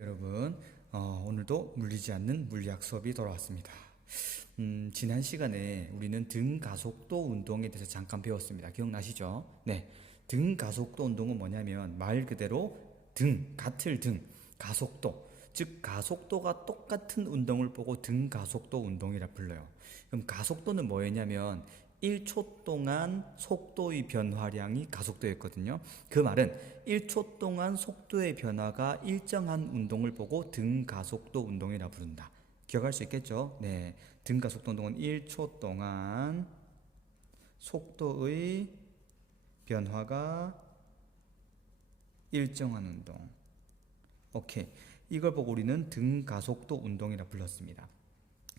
여러분, 오늘도 물리지 않는 물리학 수업이 돌아왔습니다. 지난 시간에 우리는 등가속도 운동에 대해서 잠깐 배웠습니다. 기억나시죠? 네. 등가속도 운동은 뭐냐면 말 그대로 같을 등, 가속도. 즉, 가속도가 똑같은 운동을 보고 등가속도 운동이라 불러요. 그럼 가속도는 뭐였냐면 1초 동안 속도의 변화량이 가속도였거든요. 그 말은 1초 동안 속도의 변화가 일정한 운동을 보고 등가속도 운동이라 부른다. 기억할 수 있겠죠? 네. 등가속도 운동은 1초 동안 속도의 변화가 일정한 운동. 오케이. 이걸 보고 우리는 등가속도 운동이라 불렀습니다.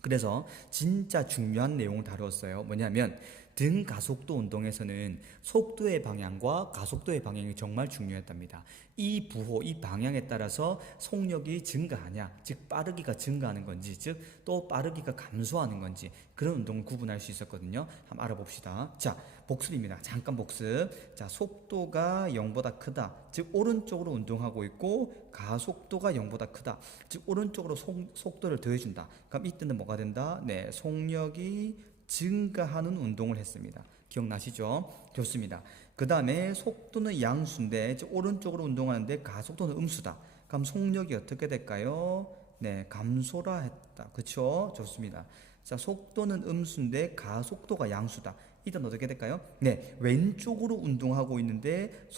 그래서 진짜 중요한 내용을 다루었어요. 뭐냐면 등가속도 운동에서는 속도의 방향과 가속도의 방향이 정말 중요했답니다. 이 부호, 이 방향에 따라서 속력이 증가하냐, 즉 빠르기가 증가하는 건지, 즉 또 빠르기가 감소하는 건지 그런 운동을 구분할 수 있었거든요. 한번 알아봅시다. 자, 복습입니다. 잠깐 복습. 자, 속도가 0보다 크다. 즉 오른쪽으로 운동하고 있고 가속도가 0보다 크다. 즉 오른쪽으로 속도를 더해준다. 그럼 이때는 뭐가 된다? 네, 속력이 증가하는 운동을 했습니다. 기억나시죠? 좋습니다. 그 다음에 속도는 양수인데 즉 오른쪽으로 운동하는데 가속도는 음수다. 그럼 속력이 어떻게 될까요? 네, 감소라 했다. 그쵸? 좋습니다. 자, 속도는 음수인데 가속도가 양수다. 이땐 어떻게 될까요? 네, 왼쪽으로 운동하고 있는데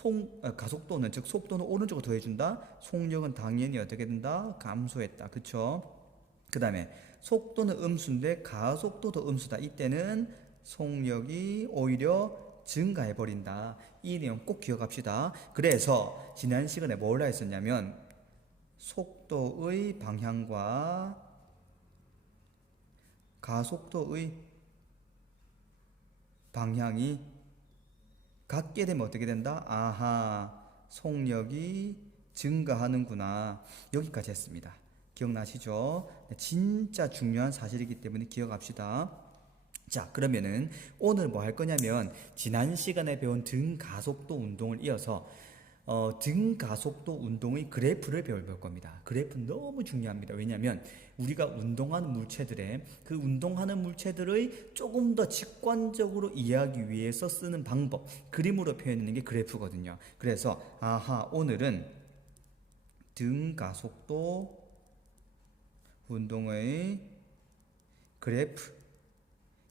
가속도는 즉 속도는 오른쪽으로 더해준다. 속력은 당연히 어떻게 된다? 감소했다. 그쵸? 그 다음에 속도는 음수인데 가속도도 음수다. 이때는 속력이 오히려 증가해버린다. 이 내용 꼭 기억합시다. 그래서 지난 시간에 뭘 했었냐면 속도의 방향과 가속도의 방향이 같게 되면 어떻게 된다? 아하, 속력이 증가하는구나. 여기까지 했습니다. 기억나시죠? 진짜 중요한 사실이기 때문에 기억합시다. 자, 그러면은 오늘 뭐 할 거냐면 지난 시간에 배운 등가속도 운동을 이어서 등가속도 운동의 그래프를 배워볼 겁니다. 그래프는 너무 중요합니다. 왜냐하면 우리가 운동하는 물체들의 그 운동하는 물체들의 조금 더 직관적으로 이해하기 위해서 쓰는 방법, 그림으로 표현하는 게 그래프거든요. 그래서 아하, 오늘은 등가속도 운동의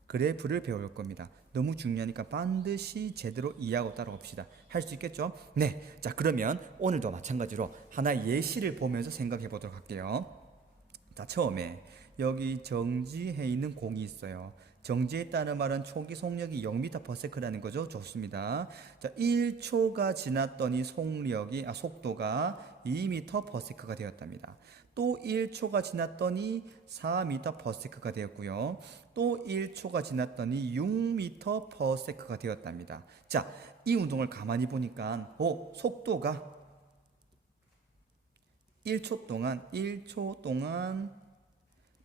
그래프를 배울 겁니다. 너무 중요하니까 반드시 제대로 이해하고 따라갑시다. 할 수 있겠죠? 네. 자, 그러면 오늘도 마찬가지로 하나의 예시를 보면서 생각해 보도록 할게요. 자, 처음에 여기 정지해 있는 공이 있어요. 정지했다는 말은 초기 속력이 0m/s라는 거죠. 좋습니다. 자, 1초가 지났더니 속도가 2m/s가 되었답니다. 또 1초가 지났더니 4m/s가 되었고요. 또 1초가 지났더니 6m/s가 되었답니다. 자, 이 운동을 가만히 보니까 속도가 1초 동안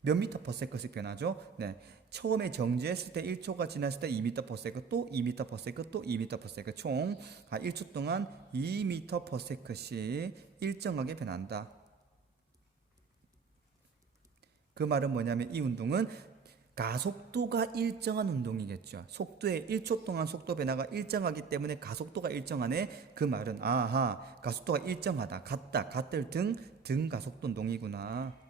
몇 m/s씩 변하죠? 네. 처음에 정지했을 때 1초가 지났을 때 2m/s, 또 2m/s, 또 2m/s, 총 1초 동안 2m/s씩 일정하게 변한다. 그 말은 뭐냐면 이 운동은 가속도가 일정한 운동이겠죠. 1초 동안 속도 변화가 일정하기 때문에 가속도가 일정하네. 그 말은 아하, 가속도가 일정하다, 같을 등 가속도 운동이구나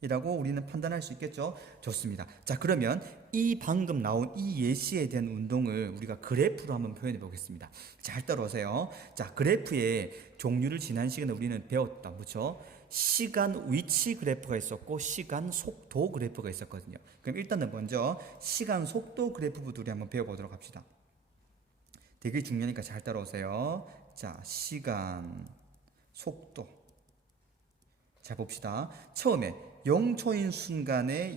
이라고 우리는 판단할 수 있겠죠. 좋습니다. 자, 그러면 이 방금 나온 이 예시에 대한 운동을 우리가 그래프로 한번 표현해 보겠습니다. 잘 따라오세요. 자, 그래프의 종류를 지난 시간에 우리는 배웠다. 그렇죠? 시간 위치 그래프가 있었고 시간 속도 그래프가 있었거든요. 그럼 일단은 먼저 시간 속도 그래프부터 우리 한번 배워보도록 합시다. 되게 중요하니까 잘 따라오세요. 자, 시간 속도. 자, 봅시다. 처음에 0초인 순간에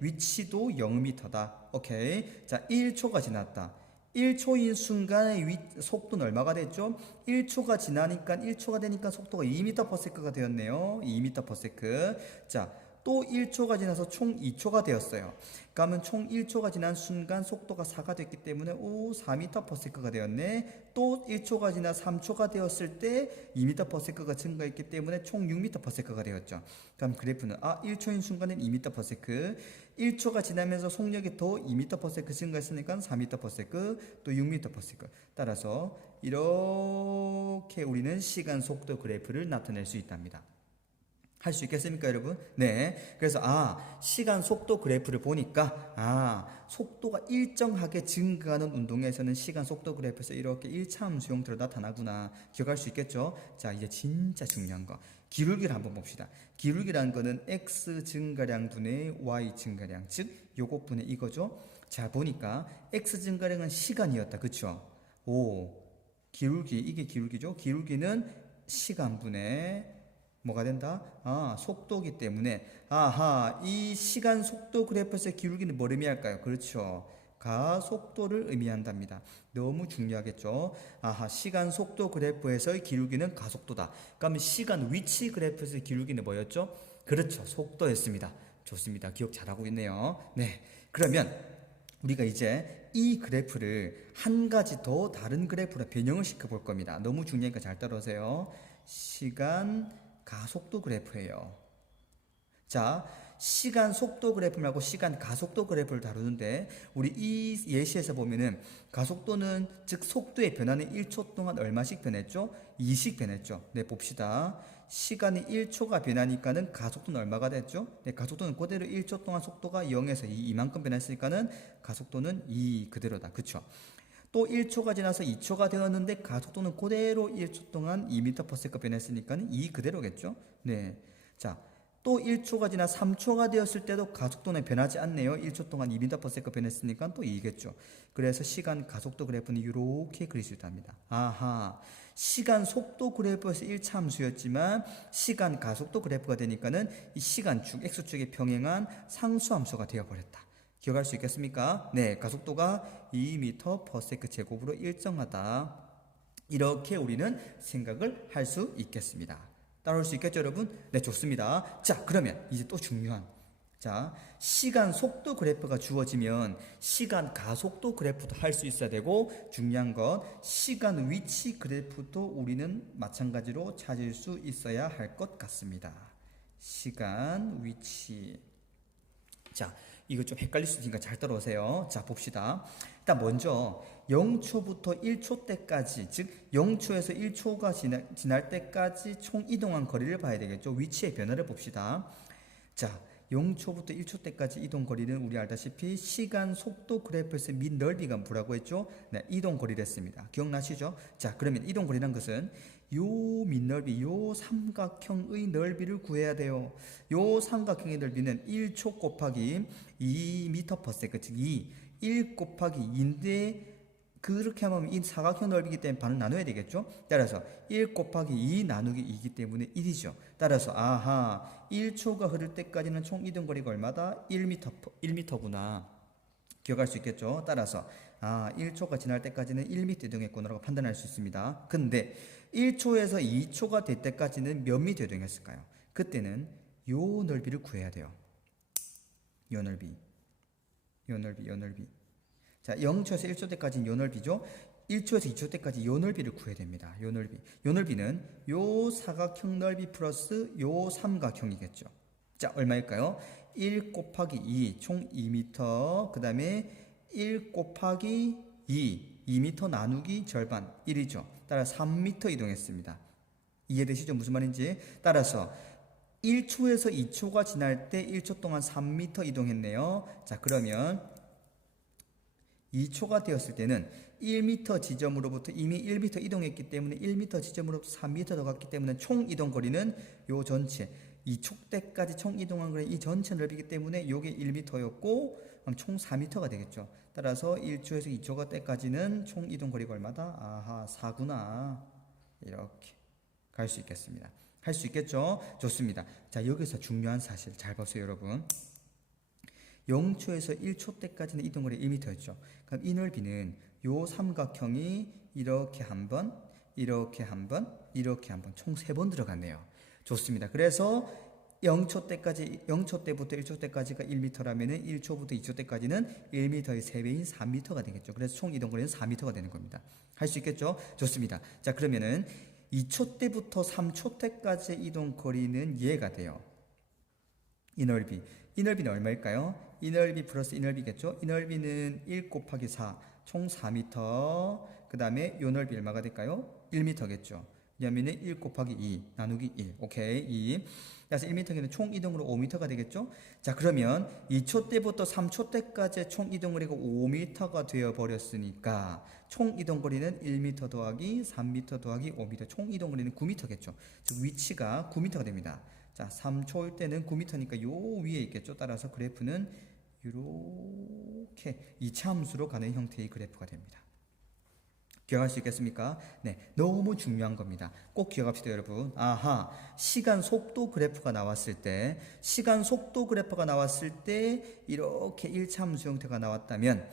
위치도 0m다. 오케이. 자, 1초가 지났다. 1초인 순간의 속도는 얼마가 됐죠? 1초가 지나니까 1초가 되니까 속도가 2m/s가 되었네요. 2m/s. 자, 또 1초가 지나서 총 2초가 되었어요. 그러면 총 1초가 지난 순간 속도가 4가 됐기 때문에 4m/s가 되었네. 또 1초가 지나 3초가 되었을 때 2m/s가 증가했기 때문에 총 6m/s가 되었죠. 그럼 그래프는 1초인 순간엔 2m/s, 1초가 지나면서 속력이 더 2m/s 증가했으니까 4m/s, 또 6m/s. 따라서 이렇게 우리는 시간 속도 그래프를 나타낼 수 있답니다. 할 수 있겠습니까, 여러분? 네. 그래서 시간 속도 그래프를 보니까 속도가 일정하게 증가하는 운동에서는 시간 속도 그래프에서 이렇게 1차 함수 형태로 나타나구나. 기억할 수 있겠죠? 자, 이제 진짜 중요한 거. 기울기를 한번 봅시다. 기울기라는 거는 x 증가량 분의 y 증가량, 즉 요것분의 이거죠. 자, 보니까 x 증가량은 시간이었다. 그쵸? 기울기, 이게 기울기죠. 기울기는 시간분의 뭐가 된다? 속도기 때문에 이 시간 속도 그래프에서 기울기는 뭘 의미할까요? 그렇죠. 가속도를 의미한답니다. 너무 중요하겠죠. 시간 속도 그래프에서의 기울기는 가속도다. 그러면 시간 위치 그래프에서의 기울기는 뭐였죠? 그렇죠. 속도였습니다. 좋습니다. 기억 잘하고 있네요. 네. 그러면 우리가 이제 이 그래프를 한 가지 더 다른 그래프로 변형을 시켜볼 겁니다. 너무 중요하니까 잘 따라오세요. 시간 가속도 그래프예요. 자, 시간 속도 그래프 말고 시간 가속도 그래프를 다루는데 우리 이 예시에서 보면은 가속도는 즉 속도의 변화는 1초 동안 얼마씩 변했죠? 2씩 변했죠. 네, 봅시다. 시간이 1초가 변하니까는 가속도는 얼마가 됐죠? 네, 가속도는 그대로 1초 동안 속도가 0에서 2, 이만큼 변했으니까는 가속도는 2 그대로다. 그쵸? 또 1초가 지나서 2초가 되었는데 가속도는 그대로 1초 동안 2m/s가 변했으니까 2 그대로겠죠? 네. 자, 또 1초가 지나 3초가 되었을 때도 가속도는 변하지 않네요. 1초 동안 2m/s가 변했으니까 또 2겠죠. 그래서 시간 가속도 그래프는 이렇게 그릴 수 있답니다. 시간 속도 그래프에서 1차 함수였지만 시간 가속도 그래프가 되니까는 이 시간축, x축에 평행한 상수 함수가 되어버렸다. 기억할 수 있겠습니까? 네, 가속도가 2m/s 제곱으로 일정하다. 이렇게 우리는 생각을 할 수 있겠습니다. 따라올 수 있겠죠, 여러분? 네, 좋습니다. 자, 그러면 이제 또 중요한 시간 속도 그래프가 주어지면 시간 가속도 그래프도 할 수 있어야 되고 중요한 건 시간 위치 그래프도 우리는 마찬가지로 찾을 수 있어야 할 것 같습니다. 시간 위치. 자, 이거 좀 헷갈릴 수 있으니까 잘 따라오세요. 자, 봅시다. 일단 먼저 0초부터 1초 때까지, 즉 0초에서 1초가 지날 때까지 총 이동한 거리를 봐야 되겠죠. 위치의 변화를 봅시다. 자, 0초부터 1초 때까지 이동 거리는 우리 알다시피 시간 속도 그래프에서 민 넓이가 뭐라고 했죠? 네, 이동 거리를 했습니다. 기억나시죠? 자, 그러면 이동 거리란 것은 요 민넓이, 요 삼각형의 넓이를 구해야 돼요. 요 삼각형의 넓이는 1초 곱하기 2m/s, 즉 1 곱하기 2인데 그렇게 하면 이 사각형 넓이기 때문에 반을 나눠야 되겠죠? 따라서 1 곱하기 2 나누기 2이기 때문에 1이죠. 따라서 1초가 흐를 때까지는 총 이동거리가 얼마다? 1m구나. 기억할 수 있겠죠? 따라서 1초가 지날 때까지는 1m 이동했구나라고 판단할 수 있습니다. 근데 1초에서 2초가 될 때까지는 몇 미터 이동했을까요? 그때는 요 넓이를 구해야 돼요. 요 넓이. 자, 0초에서 1초 때까지는 요 넓이죠. 1초에서 2초 때까지 요 넓이를 구해야 됩니다. 요 넓이는 요 사각형 넓이 플러스 요 삼각형이겠죠. 자, 얼마일까요? 1 곱하기 2, 총 2m, 그 다음에 1 곱하기 2m 나누기 절반, 1이죠. 따라 3m 이동했습니다. 이해되시죠? 무슨 말인지? 따라서 1초에서 2초가 지날 때 1초 동안 3m 이동했네요. 자, 그러면 2초가 되었을 때는 1m 지점으로부터 이미 1m 이동했기 때문에 1m 지점으로부터 3m 더 갔기 때문에 총 이동 거리는 요 전체 2초 때까지 총 이동한 거리 이 전체 넓이기 때문에 요게 1m였고 총 4m가 되겠죠. 따라서 1초에서 2초가 때까지는 총 이동 거리가 얼마다? 4구나. 이렇게 갈 수 있겠습니다. 할 수 있겠죠? 좋습니다. 자, 여기서 중요한 사실 잘 보세요, 여러분. 0초에서 1초 때까지는 이동거리 1m였죠. 그럼 이 넓이는 요 삼각형이 이렇게 한 번, 이렇게 한 번, 이렇게 한 번, 총 3번 들어갔네요. 좋습니다. 그래서 0초 때까지 0초 때부터 1초 때까지가 1m라면은 1초부터 2초 때까지는 1m의 3배인 3m가 되겠죠. 그래서 총 이동 거리는 4m가 되는 겁니다. 할 수 있겠죠? 좋습니다. 자, 그러면은 2초 때부터 3초 때까지 이동 거리는 얘가 돼요. 이 넓이. 이 넓이는 얼마일까요? 이 넓이 플러스 이 넓이겠죠? 이 넓이는 1 곱하기 4, 총 4m. 그 다음에 이 넓이 얼마가 될까요? 1m겠죠. 왜냐면은 1 곱하기 2 나누기 1. 오케이. 2. 그래서 1m면 총 이동으로 5m가 되겠죠? 자, 그러면 2초 때부터 3초 때까지 총 이동거리가 5m가 되어 버렸으니까 총 이동거리는 1m 더하기 3m 더하기 5m, 총 이동거리는 9m겠죠. 즉 위치가 9m가 됩니다. 자, 3초일 때는 9m니까 요 위에 있겠죠. 따라서 그래프는 이렇게 이차함수로 가는 형태의 그래프가 됩니다. 기억할 수 있겠습니까? 네, 너무 중요한 겁니다. 꼭 기억합시다, 여러분. 아하, 시간 속도 그래프가 나왔을 때, 이렇게 1차함수 형태가 나왔다면,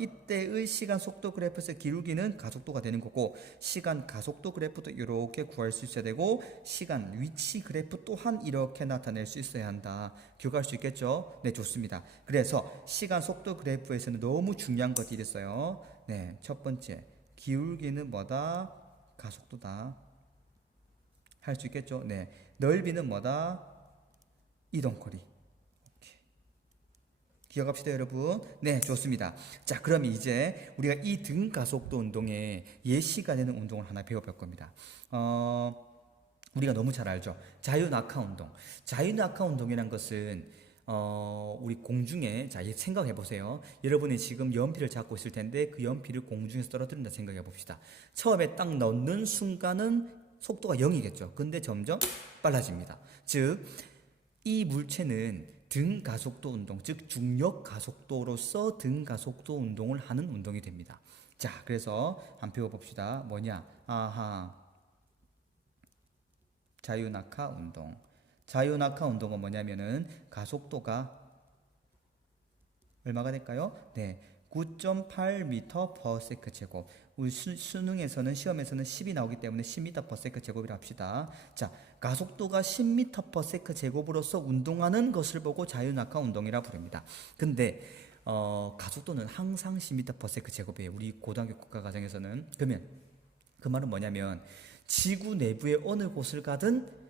이때의 시간 속도 그래프에서 기울기는 가속도가 되는 거고, 시간 가속도 그래프도 이렇게 구할 수 있어야 되고, 시간 위치 그래프 또한 이렇게 나타낼 수 있어야 한다. 기억할 수 있겠죠? 네, 좋습니다. 그래서 시간 속도 그래프에서는 너무 중요한 것들이 있어요. 네, 첫 번째, 기울기는 뭐다? 가속도다. 할 수 있겠죠? 네, 넓이는 뭐다? 이동거리. 오케이. 기억합시다, 여러분. 네, 좋습니다. 자, 그럼 이제 우리가 이 등가속도 운동의 예시가 되는 운동을 하나 배워볼 겁니다. 우리가 너무 잘 알죠? 자유낙하 운동. 자유낙하 운동이란 것은 우리 공중에, 자, 생각해 보세요. 여러분이 지금 연필을 잡고 있을 텐데 그 연필을 공중에서 떨어뜨린다 생각해 봅시다. 처음에 딱 넣는 순간은 속도가 0이겠죠. 근데 점점 빨라집니다. 즉, 이 물체는 등가속도 운동, 즉 중력 가속도로서 등가속도 운동을 하는 운동이 됩니다. 자, 그래서 한번 배워봅시다. 뭐냐? 아하, 자유낙하 운동. 자유낙하 운동은 뭐냐면은 가속도가 얼마가 될까요? 네, 9.8m/s 제곱. 우리 수능에서는 시험에서는 10이 나오기 때문에 10m/s 제곱이라 합시다. 자, 가속도가 10m/s 제곱으로서 운동하는 것을 보고 자유낙하 운동이라 부릅니다. 근데 가속도는 항상 10m/s 제곱이에요. 우리 고등학교 국가과정에서는. 그러면 그 말은 뭐냐면 지구 내부의 어느 곳을 가든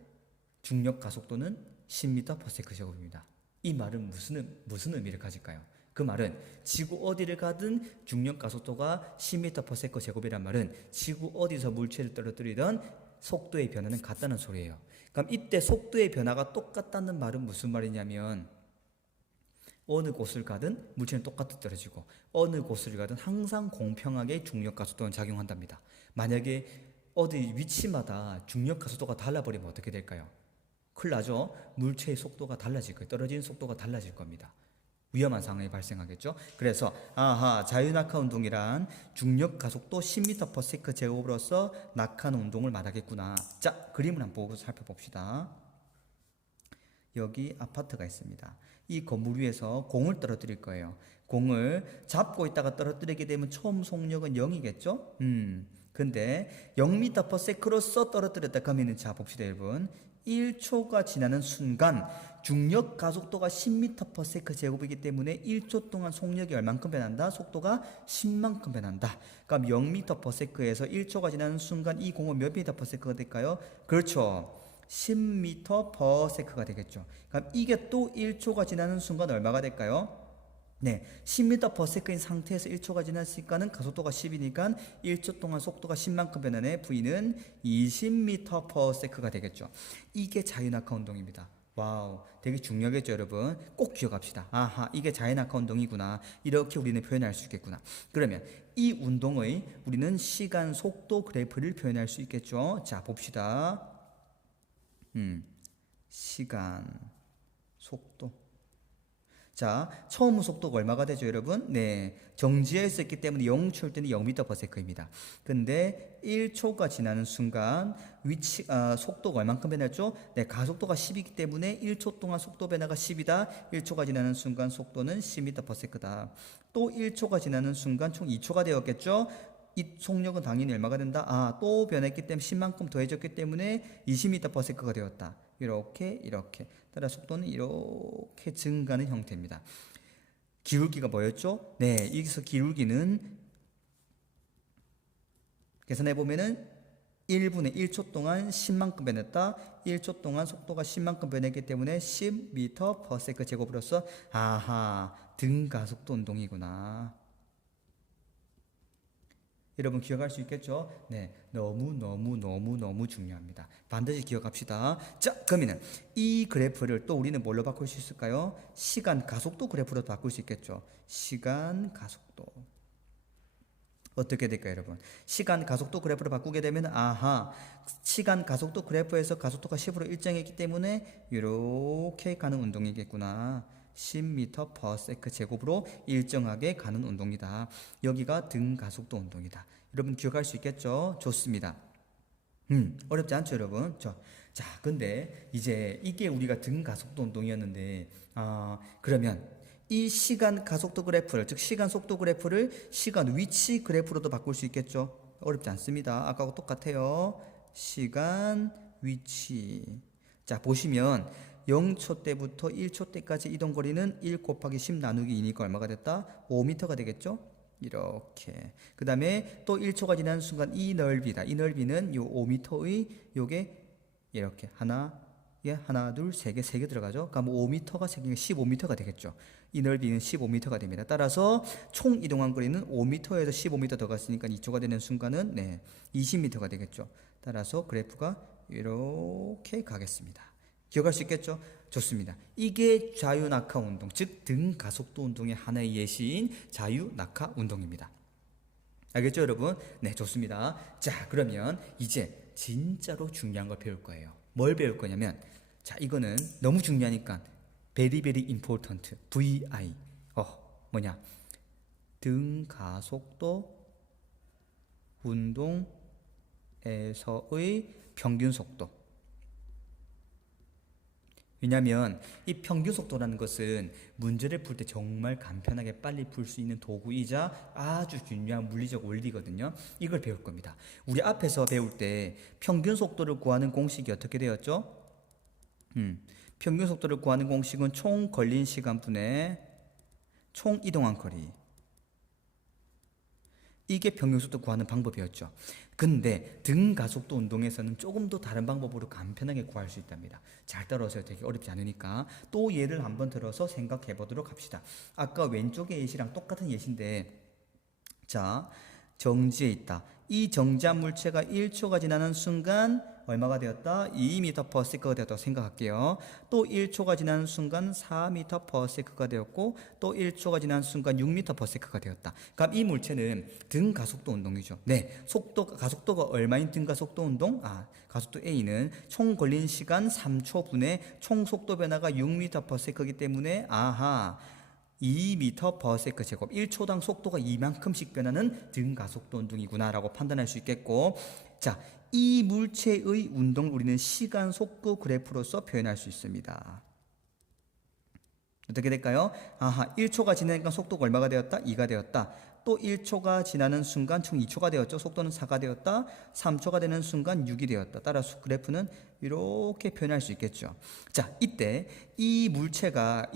중력 가속도는 10m/s 제곱입니다. 이 말은 무슨 의미를 가질까요? 그 말은 지구 어디를 가든 중력 가속도가 10m/s 제곱이란 말은 지구 어디서 물체를 떨어뜨리던 속도의 변화는 같다는 소리예요. 그럼 이때 속도의 변화가 똑같다는 말은 무슨 말이냐면 어느 곳을 가든 물체는 똑같이 떨어지고 어느 곳을 가든 항상 공평하게 중력 가속도는 작용한답니다. 만약에 어디 위치마다 중력 가속도가 달라버리면 어떻게 될까요? 큰일 나죠? 물체의 속도가 달라질 거예요. 떨어지는 속도가 달라질 겁니다. 위험한 상황이 발생하겠죠? 그래서 아하, 자유낙하 운동이란 중력 가속도 10m/s 제곱으로서 낙하는 운동을 말하겠구나. 자, 그림을 한번 보고 살펴봅시다. 여기 아파트가 있습니다. 이 건물 위에서 공을 떨어뜨릴 거예요. 공을 잡고 있다가 떨어뜨리게 되면 처음 속력은 0이겠죠? 근데 0m/s로서 떨어뜨렸다 그러면 자 봅시다, 여러분. 1초가 지나는 순간 중력 가속도가 10m/s 제곱이기 때문에 1초 동안 속력이 얼만큼 변한다? 속도가 10만큼 변한다. 그럼 0m/s에서 1초가 지나는 순간 이 공은 몇 m/s가 될까요? 그렇죠. 10m/s가 되겠죠. 그럼 이게 또 1초가 지나는 순간 얼마가 될까요? 네, 10m/s인 상태에서 1초가 지났으니까는 가속도가 10이니까 1초 동안 속도가 10만큼 변하네. V는 20m/s가 되겠죠. 이게 자유낙하 운동입니다. 와우, 되게 중요하겠죠, 여러분. 꼭 기억합시다. 아하, 이게 자유낙하 운동이구나. 이렇게 우리는 표현할 수 있겠구나. 그러면 이 운동의 우리는 시간 속도 그래프를 표현할 수 있겠죠. 자, 봅시다. 시간 속도. 자, 처음 속도가 얼마가 되죠, 여러분? 네, 정지해 있었기 때문에 0초일 때는 0m/s입니다. 근데 1초가 지나는 순간 속도가 얼만큼 변했죠? 네, 가속도가 10이기 때문에 1초 동안 속도 변화가 10이다. 1초가 지나는 순간 속도는 10m/s다. 또 1초가 지나는 순간 총 2초가 되었겠죠? 이 속력은 당연히 얼마가 된다? 또 변했기 때문에 10만큼 더해졌기 때문에 20m/s가 되었다. 이렇게. 따라 속도는 이렇게 증가하는 형태입니다. 기울기가 뭐였죠? 네, 여기서 기울기는 계산해 보면은 1분의 1초 동안 10만큼 변했다. 1초 동안 속도가 10만큼 변했기 때문에 10m/s 제곱으로서 아하, 등가속도 운동이구나. 여러분 기억할 수 있겠죠? 네, 너무 중요합니다. 반드시 기억합시다. 자, 그러면은 이 그래프를 또 우리는 뭘로 바꿀 수 있을까요? 시간 가속도 그래프로 바꿀 수 있겠죠. 시간 가속도 어떻게 될까요, 여러분? 시간 가속도 그래프로 바꾸게 되면 아하, 시간 가속도 그래프에서 가속도가 10으로 일정했기 때문에 이렇게 가는 운동이겠구나. 10m/s 제곱으로 일정하게 가는 운동이다. 여기가 등가속도 운동이다. 여러분 기억할 수 있겠죠? 좋습니다. 어렵지 않죠, 여러분? 자, 근데 이제 이게 우리가 등가속도 운동이었는데, 그러면 이 시간 가속도 그래프를, 즉 시간 속도 그래프를 시간 위치 그래프로도 바꿀 수 있겠죠? 어렵지 않습니다. 아까하고 똑같아요. 시간 위치. 자, 보시면 0초 때부터 1초 때까지 이동 거리는 1 곱하기 10 나누기 2니까 얼마가 됐다? 5m가 되겠죠? 이렇게. 그 다음에 또 1초가 지나는 순간 이 넓이다. 이 넓이는 요 5m의 요게 이렇게 하나, 둘, 세 개 들어가죠. 그럼 5m가 생기면 15m가 되겠죠. 이 넓이는 15m가 됩니다. 따라서 총 이동한 거리는 5m에서 15m 더 갔으니까 2초가 되는 순간은 20m가 되겠죠. 따라서 그래프가 이렇게 가겠습니다. 기억할 수 있겠죠? 좋습니다. 이게 자유낙하 운동, 즉 등가속도 운동의 하나의 예시인 자유낙하 운동입니다. 알겠죠, 여러분? 네, 좋습니다. 자, 그러면 이제 진짜로 중요한 걸 배울 거예요. 뭘 배울 거냐면, 자, 이거는 너무 중요하니까 very very important. VI. 뭐냐? 등가속도 운동에서의 평균 속도. 왜냐하면 이 평균 속도라는 것은 문제를 풀 때 정말 간편하게 빨리 풀 수 있는 도구이자 아주 중요한 물리적 원리거든요. 이걸 배울 겁니다. 우리 앞에서 배울 때 평균 속도를 구하는 공식이 어떻게 되었죠? 평균 속도를 구하는 공식은 총 걸린 시간분의 총 이동한 거리. 이게 평균 속도 구하는 방법이었죠. 근데 등가속도 운동에서는 조금 더 다른 방법으로 간편하게 구할 수 있답니다. 잘 따라오세요. 되게 어렵지 않으니까. 또 예를 한번 들어서 생각해 보도록 합시다. 아까 왼쪽의 예시랑 똑같은 예시인데, 자, 정지에 있다. 이 정지한 물체가 1초가 지나는 순간 얼마가 되었다? 2m/s가 되었다고 생각할게요. 또 1초가 지나는 순간 4m/s가 되었고, 또 1초가 지나는 순간 6m/s가 되었다. 그럼 이 물체는 등가속도 운동이죠. 네, 가속도가 얼마인 등가속도 운동? 가속도 A는 총 걸린 시간 3초분의 총 속도 변화가 6m/s이기 때문에 2m/s 제곱, 1초당 속도가 이만큼씩 변하는 등가속도 운동이구나 라고 판단할 수 있겠고, 자, 이 물체의 운동을 우리는 시간 속도 그래프로서 표현할 수 있습니다. 어떻게 될까요? 1초가 지나니까 속도가 얼마가 되었다? 2가 되었다. 또 1초가 지나는 순간 총 2초가 되었죠. 속도는 4가 되었다. 3초가 되는 순간 6이 되었다. 따라서 그래프는 이렇게 표현할 수 있겠죠. 자, 이때 이 물체가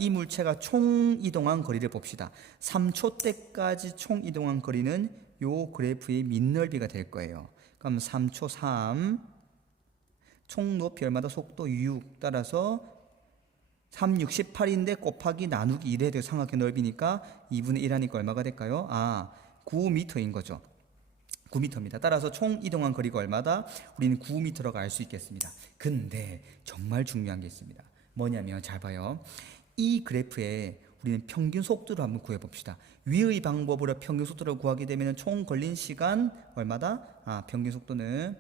총 이동한 거리를 봅시다. 3초 때까지 총 이동한 거리는 요 그래프의 밑넓이가 될 거예요. 그럼 3초 3, 총 높이 얼마다? 속도 6. 따라서 3, 6, 18인데 곱하기 나누기 1에 대해 삼각형 넓이니까 2분의 1 하니까 얼마가 될까요? 9m인 거죠. 9m입니다. 따라서 총 이동한 거리가 얼마다? 우리는 9m라고 알 수 있겠습니다. 근데 정말 중요한 게 있습니다. 뭐냐면 잘 봐요. 이 그래프에 우리는 평균 속도를 한번 구해봅시다. 위의 방법으로 평균 속도를 구하게 되면 총 걸린 시간 얼마다? 평균 속도는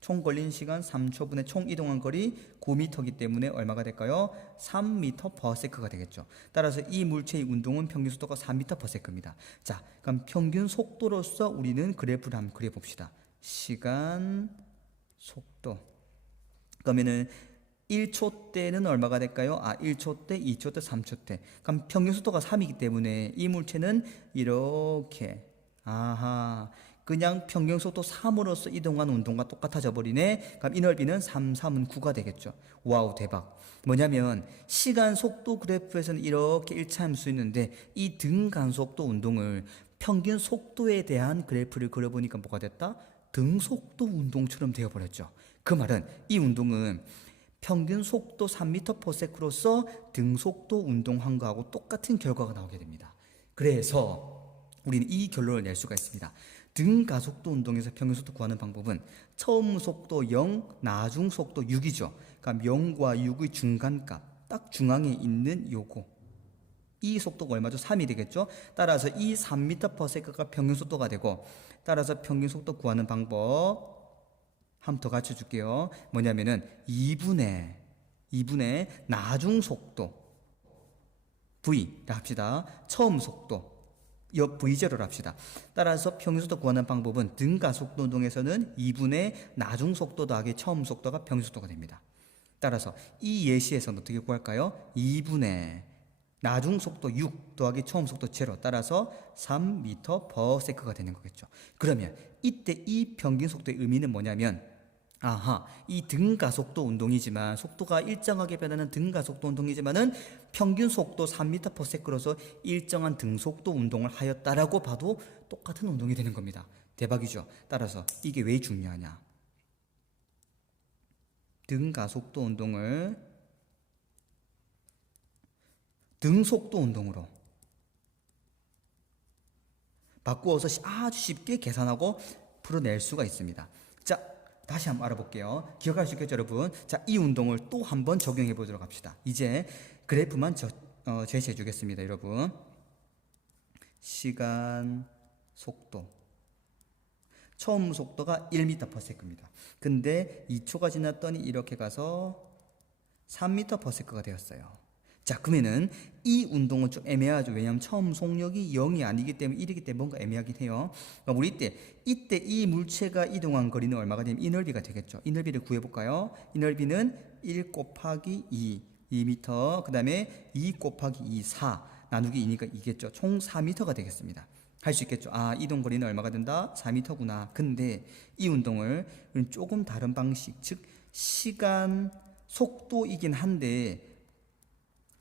총 걸린 시간 3초분의 총 이동한 거리 9m이기 때문에 얼마가 될까요? 3m/s가 되겠죠. 따라서 이 물체의 운동은 평균 속도가 3m/s입니다. 자, 그럼 평균 속도로서 우리는 그래프를 한번 그려봅시다. 시간 속도. 그러면은 1초 때는 얼마가 될까요? 1초 때, 2초 때, 3초 때. 그럼 평균 속도가 3이기 때문에 이 물체는 이렇게 그냥 평균 속도 3으로서 이동한 운동과 똑같아져 버리네. 그럼 이 넓이는 3, 3은 9가 되겠죠. 와우, 대박. 뭐냐면 시간 속도 그래프에서는 이렇게 일치할 수 있는데 이 등간속도 운동을 평균 속도에 대한 그래프를 그려보니까 뭐가 됐다? 등속도 운동처럼 되어버렸죠. 그 말은 이 운동은 평균 속도 3m/s로서 등속도 운동한 거하고 똑같은 결과가 나오게 됩니다. 그래서 우리는 이 결론을 낼 수가 있습니다. 등가속도 운동에서 평균 속도 구하는 방법은 처음 속도 0, 나중 속도 6이죠. 그러니까 0과 6의 중간값, 딱 중앙에 있는 요거. 이 속도가 얼마죠? 3이 되겠죠. 따라서 이 3m/s가 평균 속도가 되고, 따라서 평균 속도 구하는 방법 한 번 더 가르쳐 줄게요. 뭐냐면은 2분의 나중 속도 V라 합시다. 처음 속도 V0를 합시다. 따라서 평균 속도 구하는 방법은 등가속도 운동에서는 2분의 나중 속도 더하기 처음 속도가 평균 속도가 됩니다. 따라서 이 예시에서는 어떻게 구할까요? 2분의 나중 속도 6 더하기 처음 속도 0 따라서 3m/s가 되는 거겠죠. 그러면 이때 이 평균 속도의 의미는 뭐냐면 이 등가속도 운동이지만 속도가 일정하게 변하는 등가속도 운동이지만은 평균 속도 3m/s로서 일정한 등속도 운동을 하였다라고 봐도 똑같은 운동이 되는 겁니다. 대박이죠. 따라서 이게 왜 중요하냐? 등가속도 운동을 등속도 운동으로 바꾸어서 아주 쉽게 계산하고 풀어낼 수가 있습니다. 자, 다시 한번 알아볼게요. 기억할 수 있겠죠, 여러분? 자, 이 운동을 또 한번 적용해 보도록 합시다. 이제 그래프만 제시해 주겠습니다, 여러분. 시간, 속도. 처음 속도가 1m/s입니다. 근데 2초가 지났더니 이렇게 가서 3m/s가 되었어요. 자, 그러면은 이 운동은 좀 애매하죠. 왜냐하면 처음 속력이 0이 아니기 때문에 1이기 때문에 뭔가 애매하긴 해요. 그럼 우리 이때 이 물체가 이동한 거리는 얼마가 되면 이 넓이가 되겠죠. 이 넓이를 구해볼까요? 이 넓이는 1 곱하기 2m. 그 다음에 2 곱하기 2, 4 나누기 2니까 2겠죠. 총 4m가 되겠습니다. 할 수 있겠죠. 이동 거리는 얼마가 된다? 4m구나. 근데 이 운동을 조금 다른 방식, 즉 시간 속도이긴 한데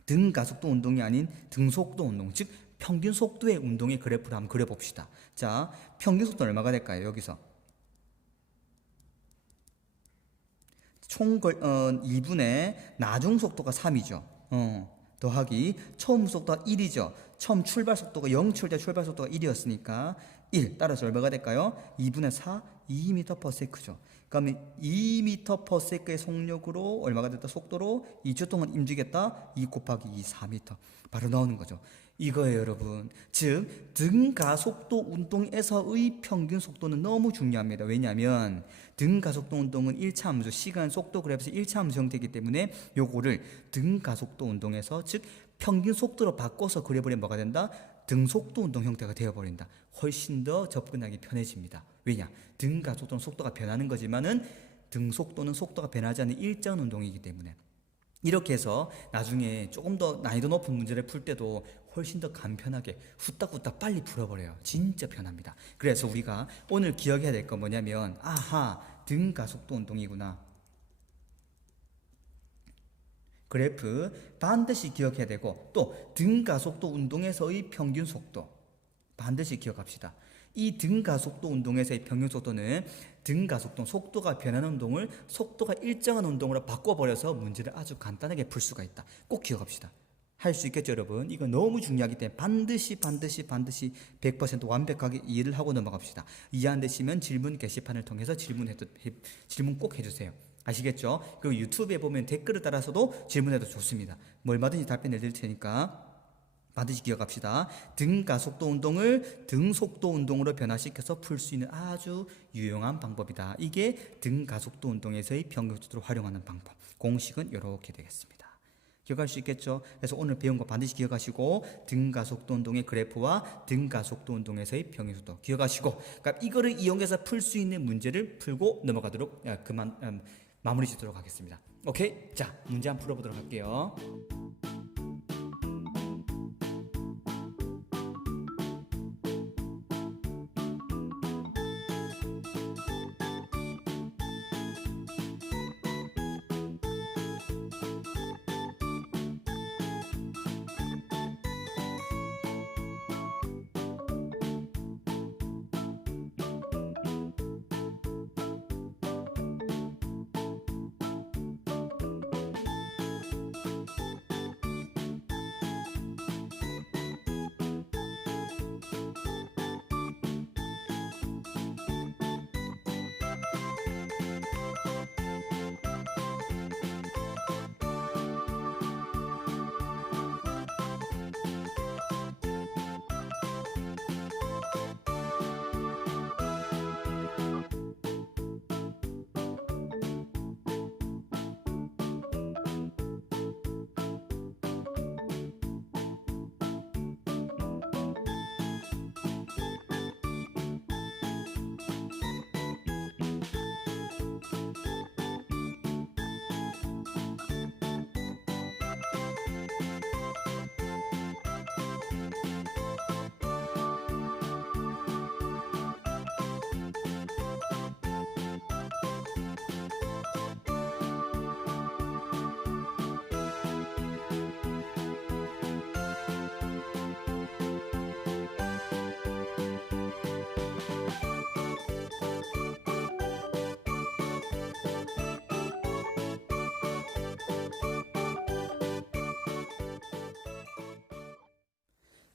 등가속도 운동이 아닌 등속도 운동, 즉 평균 속도의 운동의 그래프를 한번 그려봅시다. 자, 평균 속도는 얼마가 될까요? 여기서 총 2분의 나중 속도가 3이죠. 더하기 처음 속도가 1이죠. 처음 출발 속도가 0 칠 때 출발 속도가 1이었으니까 1 따라서 얼마가 될까요? 2분의 4, 2m/s죠. 그러면 2m/s의 속력으로 얼마가 됐다? 속도로 2초 동안 움직였다. 2 곱하기 2, 4m. 바로 나오는 거죠. 이거예요, 여러분. 즉 등가속도 운동에서의 평균 속도는 너무 중요합니다. 왜냐하면 등가속도 운동은 1차 함수, 시간 속도 그래프에서 1차 함수 형태이기 때문에 요거를 등가속도 운동에서 즉 평균 속도로 바꿔서 그려버리면 뭐가 된다? 등속도 운동 형태가 되어버린다. 훨씬 더 접근하기 편해집니다. 왜냐? 등가속도는 속도가 변하는 거지만은 등속도는 속도가 변하지 않는 일정 운동이기 때문에. 이렇게 해서 나중에 조금 더 난이도 높은 문제를 풀 때도 훨씬 더 간편하게 후딱후딱 빨리 풀어버려요. 진짜 편합니다. 그래서 우리가 오늘 기억해야 될 건 뭐냐면 등가속도 운동이구나. 그래프 반드시 기억해야 되고 또 등가속도 운동에서의 평균 속도 반드시 기억합시다. 이 등가속도 운동에서의 평균 속도는 등가속도 속도가 변하는 운동을 속도가 일정한 운동으로 바꿔버려서 문제를 아주 간단하게 풀 수가 있다. 꼭 기억합시다. 할 수 있겠죠, 여러분? 이거 너무 중요하기 때문에 반드시 100% 완벽하게 이해를 하고 넘어갑시다. 이해 안 되시면 질문 게시판을 통해서 질문 꼭 해주세요. 아시겠죠? 그리고 유튜브에 보면 댓글을 따라서도 질문해도 좋습니다. 뭐 얼마든지 답변을 드릴 테니까 반드시 기억합시다. 등가속도 운동을 등속도 운동으로 변화시켜서 풀 수 있는 아주 유용한 방법이다. 이게 등가속도 운동에서의 평균 속도를 활용하는 방법. 공식은 이렇게 되겠습니다. 기억할 수 있겠죠? 그래서 오늘 배운 거 반드시 기억하시고 등가속도 운동의 그래프와 등가속도 운동에서의 평균 속도 기억하시고 그러니까 이거를 이용해서 풀 수 있는 문제를 풀고 넘어가도록 마무리 짓도록 하겠습니다. 오케이? 자, 문제 한번 풀어보도록 할게요.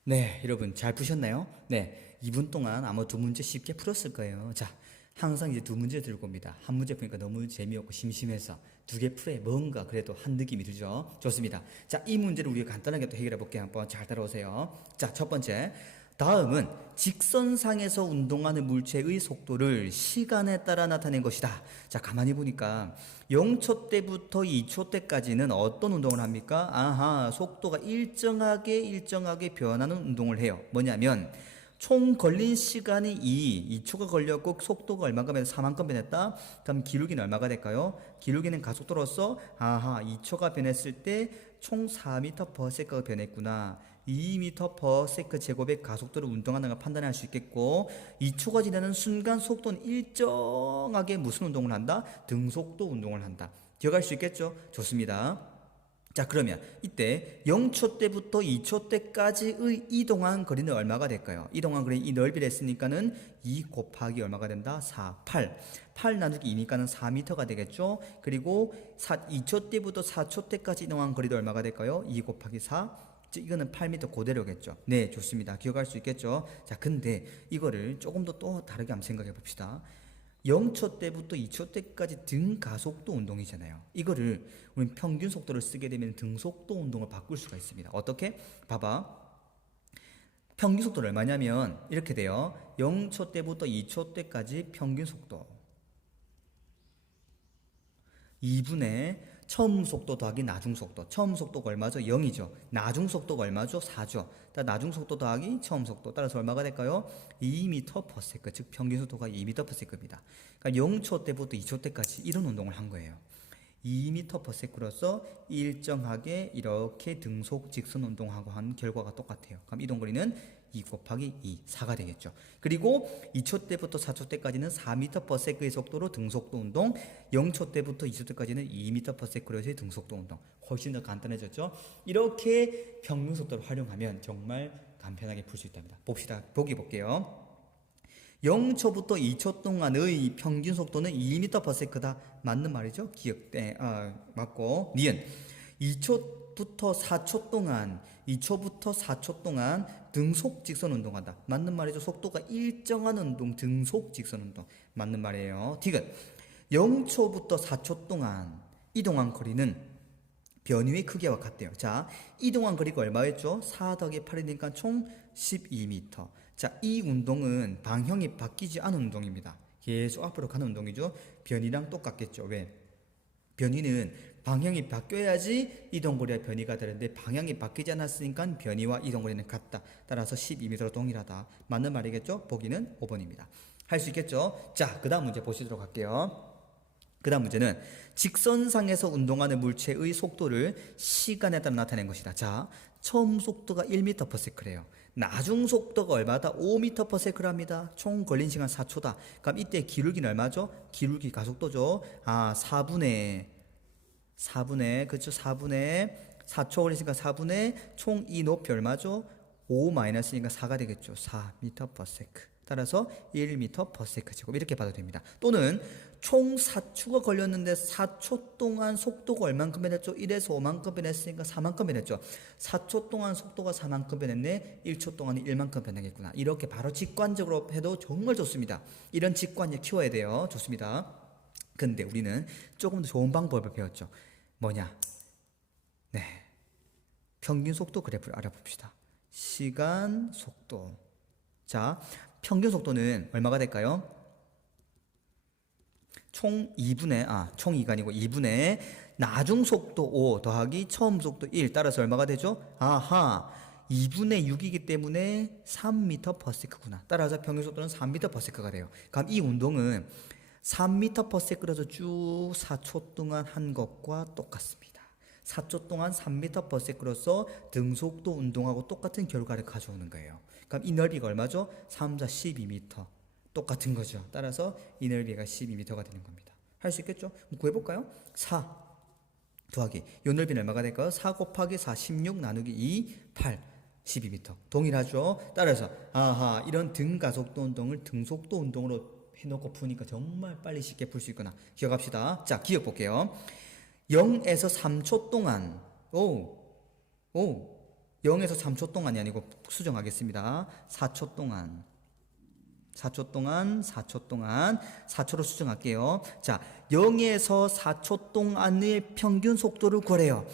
네, 여러분 잘 푸셨나요? 네, 2분 동안 아마 두 문제 쉽게 풀었을 거예요. 자, 항상 이제 두 문제 들고 옵니다. 한 문제 푸니까 너무 재미없고 심심해서 두 개 풀에 뭔가 그래도 한 느낌이 들죠? 좋습니다. 자, 이 문제를 우리가 간단하게 또 해결해 볼게요. 한번 잘 따라오세요. 자, 첫 번째. 다음은 직선상에서 운동하는 물체의 속도를 시간에 따라 나타낸 것이다. 자, 가만히 보니까 0초 때부터 2초 때까지는 어떤 운동을 합니까? 아하, 속도가 일정하게 변하는 운동을 해요. 뭐냐면 총 걸린 시간이 2초가 걸렸고 속도가 얼마가 변했다? 4만큼 변했다. 그럼 기울기는 얼마가 될까요? 기울기는 가속도로서 아하, 2초가 변했을 때 총 4m/s가 변했구나. 2m/s 제곱의 가속도로 운동하는 걸 판단할 수 있겠고 2초가 지나는 순간 속도는 일정하게 무슨 운동을 한다? 등속도 운동을 한다. 기억할 수 있겠죠? 좋습니다. 자, 그러면 이때 0초 때부터 2초 때까지의 이동한 거리는 얼마가 될까요? 이동한 거리 이 넓이를 했으니까는 2 곱하기 얼마가 된다? 4, 8 나누기 2니까는 4m가 되겠죠? 그리고 2초 때부터 4초 때까지 이동한 거리도 얼마가 될까요? 2 곱하기 4, 이거는 8m 그대로겠죠. 네, 좋습니다. 기억할 수 있겠죠? 자, 근데 이거를 조금 더 또 다르게 한번 생각해 봅시다. 0초 때부터 2초 때까지 등가속도 운동이잖아요. 이거를 우리 평균 속도를 쓰게 되면 등속도 운동을 바꿀 수가 있습니다. 어떻게? 봐봐. 평균 속도는 얼마냐면 이렇게 돼요. 0초 때부터 2초 때까지 평균 속도 2분의 처음 속도 더하기 나중 속도. 처음 속도가 얼마죠? 0이죠. 나중 속도가 얼마죠? 4죠. 나중 속도 더하기 처음 속도. 따라서 얼마가 될까요? 2m/s. 즉 평균 속도가 2m/s입니다. 그러니까 0초 때부터 2초 때까지 이런 운동을 한 거예요. 2m/s로서 일정하게 이렇게 등속 직선 운동하고 한 결과가 똑같아요. 그럼 이동 거리는 2 곱하기 2, 4가 되겠죠. 그리고 2초 때부터 4초 때까지는 4m/s의 속도로 등속도 운동, 0초 때부터 2초 때까지는 2m/s의 등속도 운동. 훨씬 더 간단해졌죠. 이렇게 평균 속도를 활용하면 정말 간편하게 풀 수 있답니다. 봅시다. 보기 볼게요. 0초부터 2초 동안의 평균 속도는 2m/s다. 맞는 말이죠? 기억, 네, 맞고. 니은 2초부터 4초 동안 등속 직선 운동한다. 맞는 말이죠. 속도가 일정한 운동, 등속 직선 운동. 맞는 말이에요. 디귿 0초부터 4초 동안 이동한 거리는 변위의 크기와 같대요. 자, 이동한 거리가 얼마였죠? 4 더하기 8이니까 총 12m. 자, 이 운동은 방향이 바뀌지 않은 운동입니다. 계속 앞으로 가는 운동이죠. 변이랑 똑같겠죠. 왜? 변이는 방향이 바뀌어야지 이동거리와 변이가 되는데 방향이 바뀌지 않았으니까 변이와 이동거리는 같다. 따라서 12m로 동일하다. 맞는 말이겠죠? 보기는 5번입니다. 할 수 있겠죠? 자, 그 다음 문제 보시도록 할게요. 그 다음 문제는 직선상에서 운동하는 물체의 속도를 시간에 따라 나타낸 것이다. 자, 처음 속도가 1m/s래요. 나중 속도가 얼마다? 5m/s랍니다. 총 걸린 시간 4초다. 그럼 이때 기울기는 얼마죠? 기울기 가속도죠. 4분의 그렇죠. 4초 걸리니까 4분의 총 이 높이 얼마죠? 5 마이너스니까 4가 되겠죠. 4m/s. 따라서 1m/s 제곱 이렇게 봐도 됩니다. 또는 총 4초가 걸렸는데 4초 동안 속도가 얼만큼 변했죠? 1에서 5만큼 변했으니까 4만큼 변했죠. 4초 동안 속도가 4만큼 변했네. 1초 동안이 1만큼 변하겠구나. 이렇게 바로 직관적으로 해도 정말 좋습니다. 이런 직관을 키워야 돼요. 좋습니다. 근데 우리는 조금 더 좋은 방법을 배웠죠. 뭐냐? 네, 평균 속도 그래프를 알아봅시다. 시간 속도. 자, 평균 속도는 얼마가 될까요? 총 2가 아니고 2분의 나중 속도 5 더하기 처음 속도 1 따라서 얼마가 되죠? 2분의 6이기 때문에 3m/s구나. 따라서 평균 속도는 3m/s가 돼요. 그럼 이 운동은 3m/s로서 쭉 4초 동안 한 것과 똑같습니다. 4초 동안 3m/s로서 등속도 운동하고 똑같은 결과를 가져오는 거예요. 그럼 이 넓이가 얼마죠? 3, 4, 12m. 똑같은 거죠. 따라서 이 넓이가 12m가 되는 겁니다. 할 수 있겠죠? 구해볼까요? 4 더하기 이 넓이는 얼마가 될까요? 4 곱하기 4, 16 나누기 2, 8, 12m. 동일하죠? 따라서 이런 등가속도 운동을 등속도 운동으로 해놓고 푸니까 정말 빨리 쉽게 풀 수 있구나. 기억합시다. 자, 기억 볼게요. 0에서 3초 동안 0에서 3초 동안이 아니고 수정하겠습니다. 4초 동안. 4초 동안, 4초 동안, 4초로 수정할게요. 자, 0에서 4초 동안의 평균 속도를 구하래요.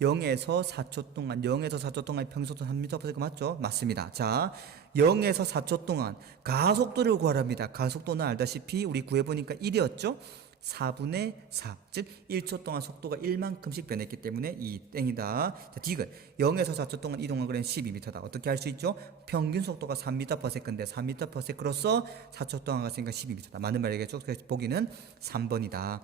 0에서 4초 동안, 0에서 4초 동안의 평균 속도 3m/s 맞죠? 맞습니다. 자, 0에서 4초 동안 가속도를 구하랍니다. 가속도는 알다시피 우리 구해보니까 1이었죠? 4분의 4, 즉 1초 동안 속도가 1만큼씩 변했기 때문에 이 땡이다. 자, 디귿 0에서 4초 동안 이동한 거리는 12m다. 어떻게 할 수 있죠? 평균 속도가 3m/s인데 3m/s로서 4초 동안 갔으니까 12m다. 맞는 말이겠죠? 그래서 보기는 3번이다.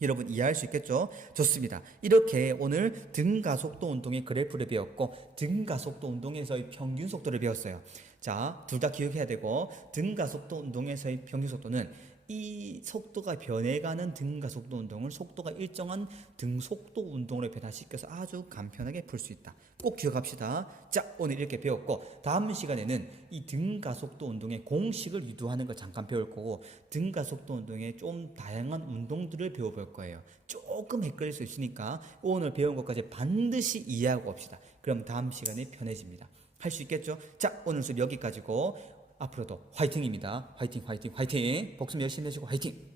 여러분 이해할 수 있겠죠? 좋습니다. 이렇게 오늘 등가속도 운동의 그래프를 배웠고 등가속도 운동에서의 평균 속도를 배웠어요. 자, 둘 다 기억해야 되고 등가속도 운동에서의 평균 속도는 이 속도가 변해가는 등가속도 운동을 속도가 일정한 등속도 운동으로 변화시켜서 아주 간편하게 풀 수 있다. 꼭 기억합시다. 자, 오늘 이렇게 배웠고 다음 시간에는 이 등가속도 운동의 공식을 유도하는 걸 잠깐 배울 거고 등가속도 운동의 좀 다양한 운동들을 배워볼 거예요. 조금 헷갈릴 수 있으니까 오늘 배운 것까지 반드시 이해하고 옵시다. 그럼 다음 시간에 편해집니다. 할 수 있겠죠? 자, 오늘 수업 여기까지고 앞으로도 화이팅입니다. 화이팅, 화이팅, 화이팅. 복습 열심히 해주고 화이팅.